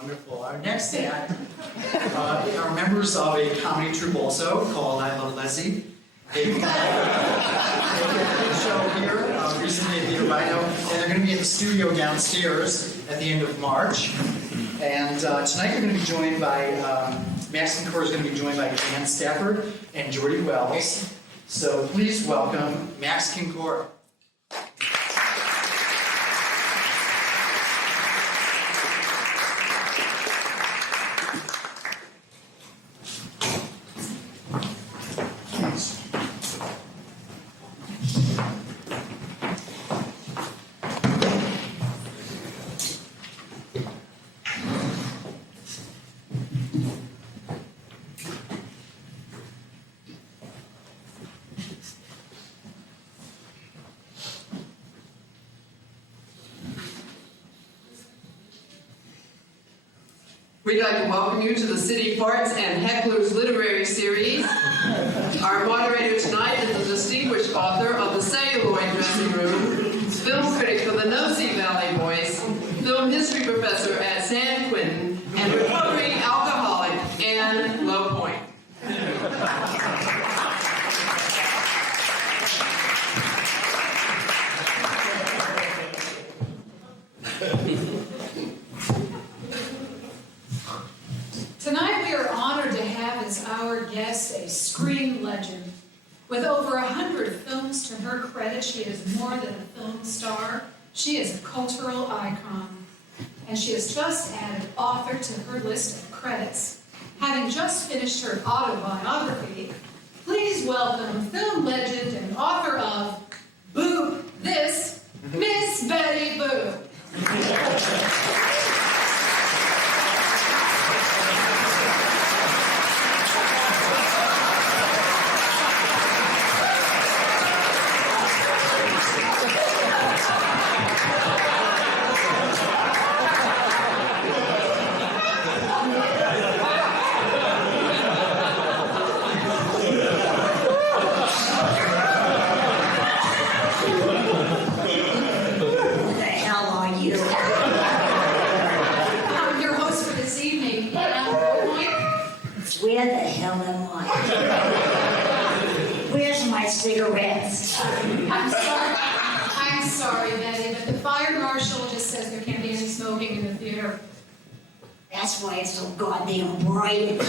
Wonderful. Our next act are members of a comedy troupe also called I Love Lezzie. They did a show here recently at the Rhino, and they're going to be at the studio downstairs at the end of March. And tonight they're going to be joined by, Max Kincora is going to be joined by Dan Stafford and Jordy Wells. So please welcome Max Kincora. We'd like to welcome you to the City Parts and Hecklers Literary Series. Our moderator tonight is the distinguished author of The Celluloid Dressing Room, film critic for the Nosy Valley Voice, film history professor at San Quentin, and recovering alcoholic Ann Low Point. Tonight we are honored to have as our guest a screen legend. With over 100 films to her credit, she is more than a film star. She is a cultural icon. And she has just added author to her list of credits. Having just finished her autobiography, please welcome film legend and author of Boop This, Miss Betty Boop. Where the hell am I? Where's my cigarettes? I'm sorry, Betty, but the fire marshal just says there can't be any smoking in the theater. That's why it's so goddamn bright. I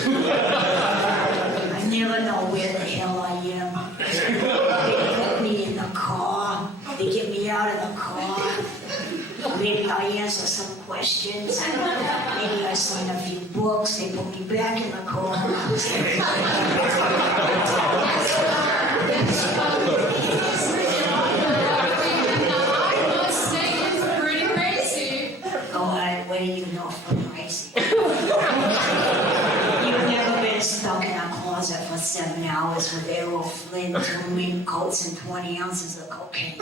never know where the hell I am. They put me in the car. They get me out of the car. Maybe I answer some questions. Maybe I sign a few books. They put me back in the car. I must say it's pretty racy. God, what do you know from racy? You've never been stuck in a closet for 7 hours with Errol Flynn, 2 mink coats, and 20 ounces of cocaine.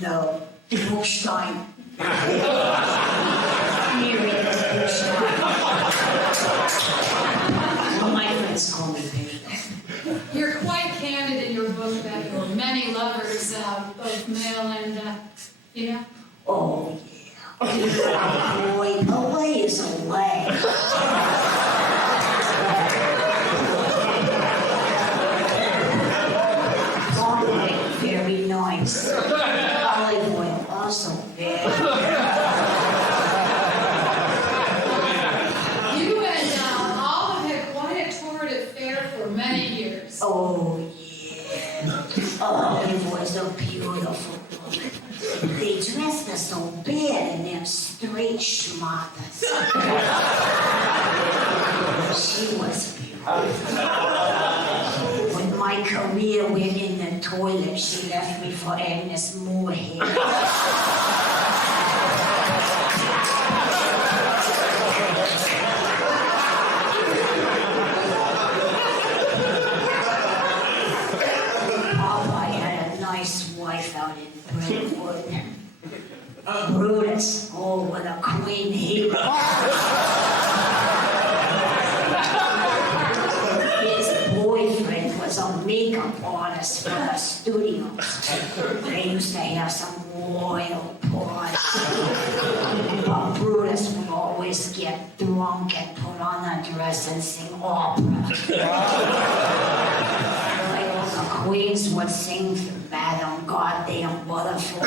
No, Buchstein. My friends call me Peggy. You're quite candid in your book that you have many lovers, both male and, Oh, yeah. Boy, away is away. Very nice. Olive oil, also very. You and Olive had quite a torrid affair for many years. Oh, yeah. Olive was a beautiful woman. They dressed her so bad in them straight schmatters. She was beautiful. When my career went in the toilet, she left me for Agnes Moorehead. Popeye had a nice nice wife out in Brentwood. Brutus, oh, what a queen he was. His boyfriend was a makeup artist for the studios. They used to have some royal parties. But Brutus would always get drunk and put on a dress and sing opera. Like all the queens would sing Madam Goddamn Butterfly.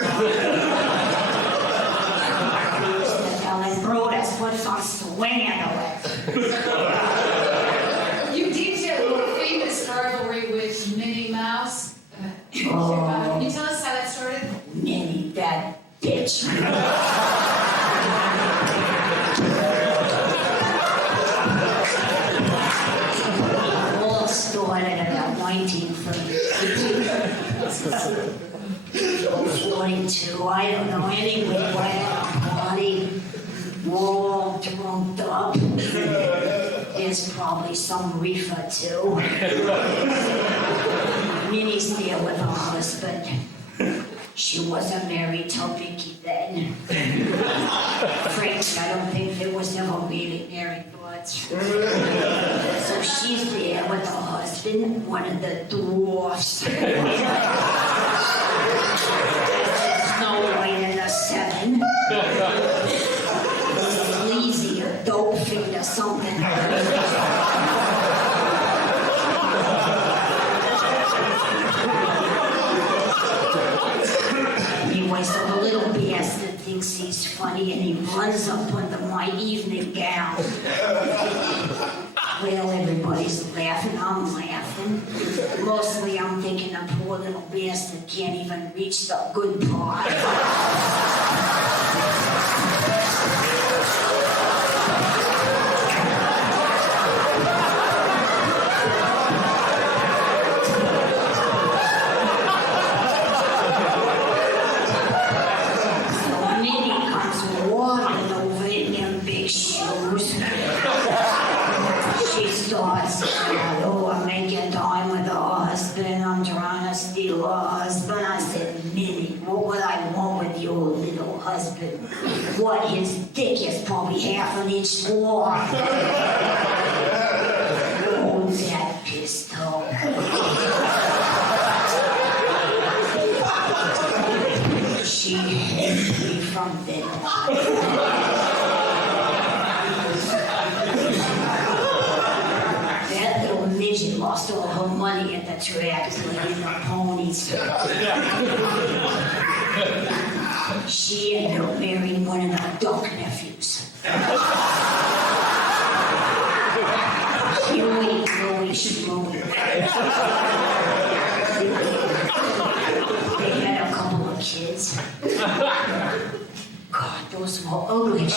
They used to tell him, Brutus, put some swing into it. You detailed a famous rivalry with Minnie Mouse. Can you tell us how that started? Minnie, that bitch. All started about 1942, I don't know, anyway, we're at a party, we're all drunked up. There's probably some reefer too. Minnie's there with her husband. She wasn't married to Vicky then. Frankly, I don't think there was ever really married buds. So she's there with her husband, one of the dwarfs. Snow White and the Seven. Sleazy or dope fiend or something. Anyway, so the little bastard thinks he's funny and he runs up under my evening gown. Well, everybody's laughing, I'm laughing. Mostly I'm thinking the poor little bastard can't even reach the good part. I'm making time with her husband, I'm trying to steal her husband. I said, Minnie, what would I want with your little husband? What, his dick is probably half an inch long. Oh, that pistol. She hates me from then. She lost all her money at the track playing the ponies. She ended up marrying one of the Duck nephews. Huey, Louie, Schmooey. They had a couple of kids. God, those were ugly.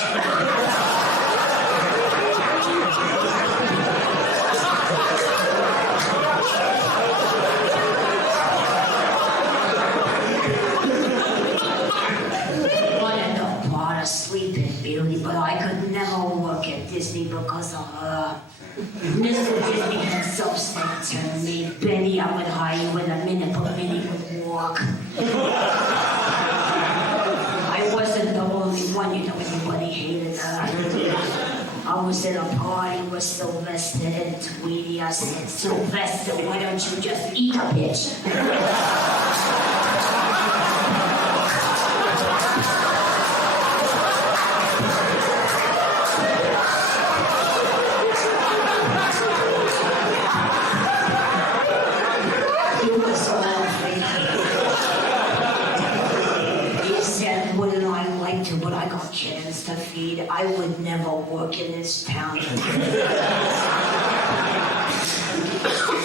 Sleeping Beauty, but I could never work at Disney because of her. Mr. Disney himself said to me, Benny, I would hire you in a minute, but Minnie would walk. I wasn't the only one, you know, everybody hated her. I was at a party with Sylvester and Tweety. I said, Sylvester, why don't you just eat a bitch? But I got kittens to feed. I would never work in this town.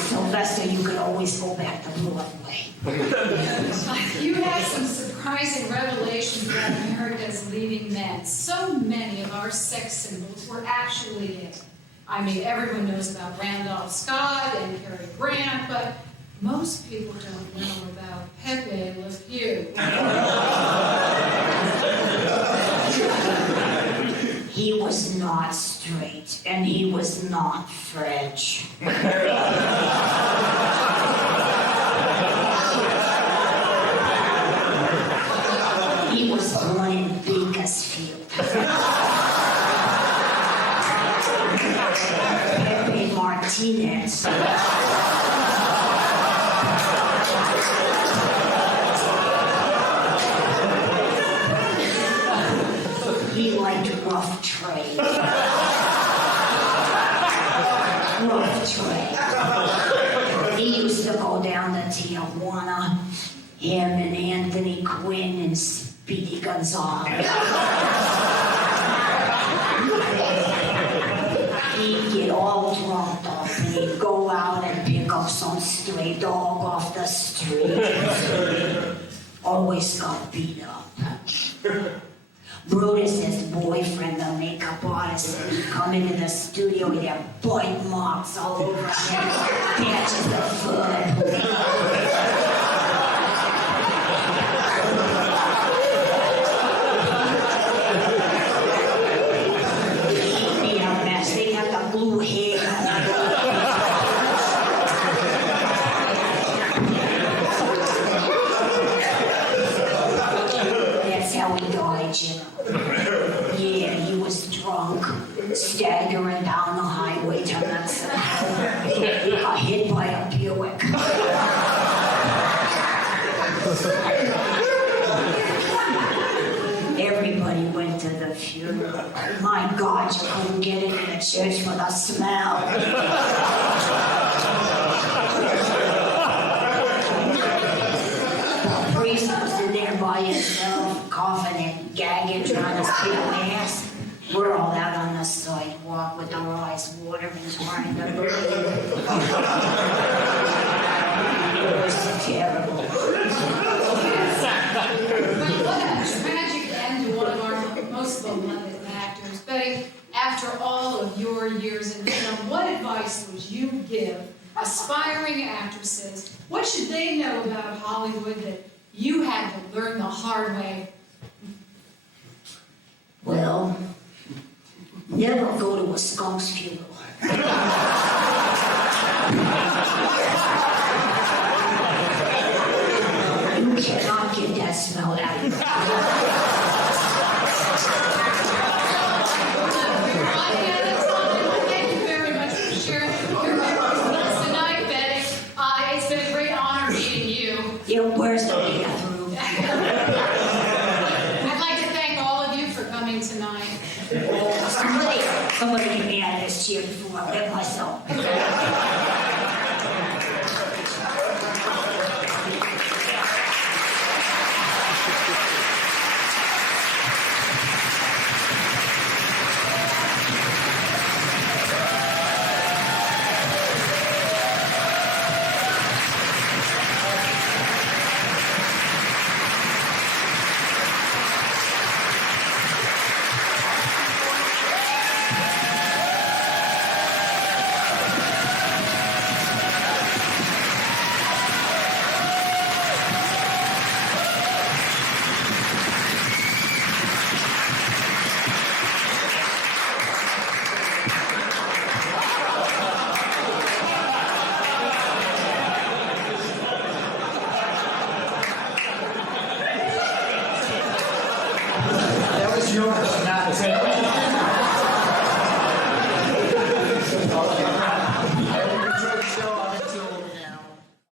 Sylvester, you could always go back to Broadway. You had some surprising revelations about America's leading men. So many of our sex symbols were actually it. I mean, everyone knows about Randolph Scott and Cary Grant, but most people don't know about Pepe Le Pew. He was not straight, and he was not French. So rough trade. Rough trade. He used to go down to Tijuana, him and Anthony Quinn and Speedy Gonzalez. He'd get all drunk up and he'd go out and pick up some stray dog off the street. Always got beat up. Brutus, his boyfriend, the makeup artist, he'd come into the studio, he'd have bite marks all over him, patches of foot. He'd be a mess. They'd have the blue hair. That's how he died, you know. Yeah, he was drunk, staggering down the highway to Mexico. Got hit by a Buick. Everybody went to the funeral. My God, you couldn't get into the church with a smell. The priest was in there by himself, coughing and gagging, trying to spit gas. We're all out on the sidewalk with our eyes watering, trying to breathe. It was terrible. Well, what a tragic end to one of our most beloved actors. Betty, after all of your years in film, what advice would you give aspiring actresses? What should they know about Hollywood that you had to learn the hard way? Well, never go to a skunk's funeral. You cannot get that smell out of your Thank you very much for sharing your memories with us tonight, Betty. It's been a great honor meeting you. Where's the bathroom? I'd like to thank all of you for coming tonight. Somebody get me out of this chair before I wet myself.